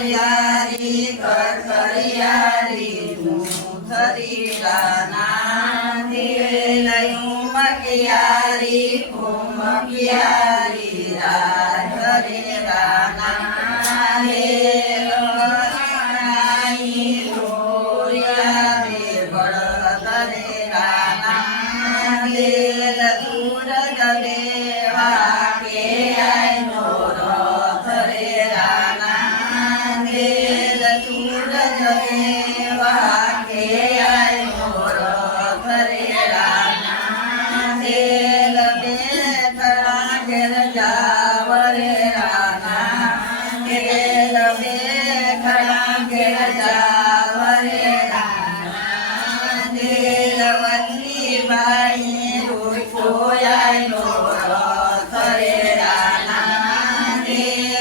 હરિયારી કરિયારી ધરીલા નામ દેલયું મકિયારી કો મકિયારી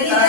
Yeah.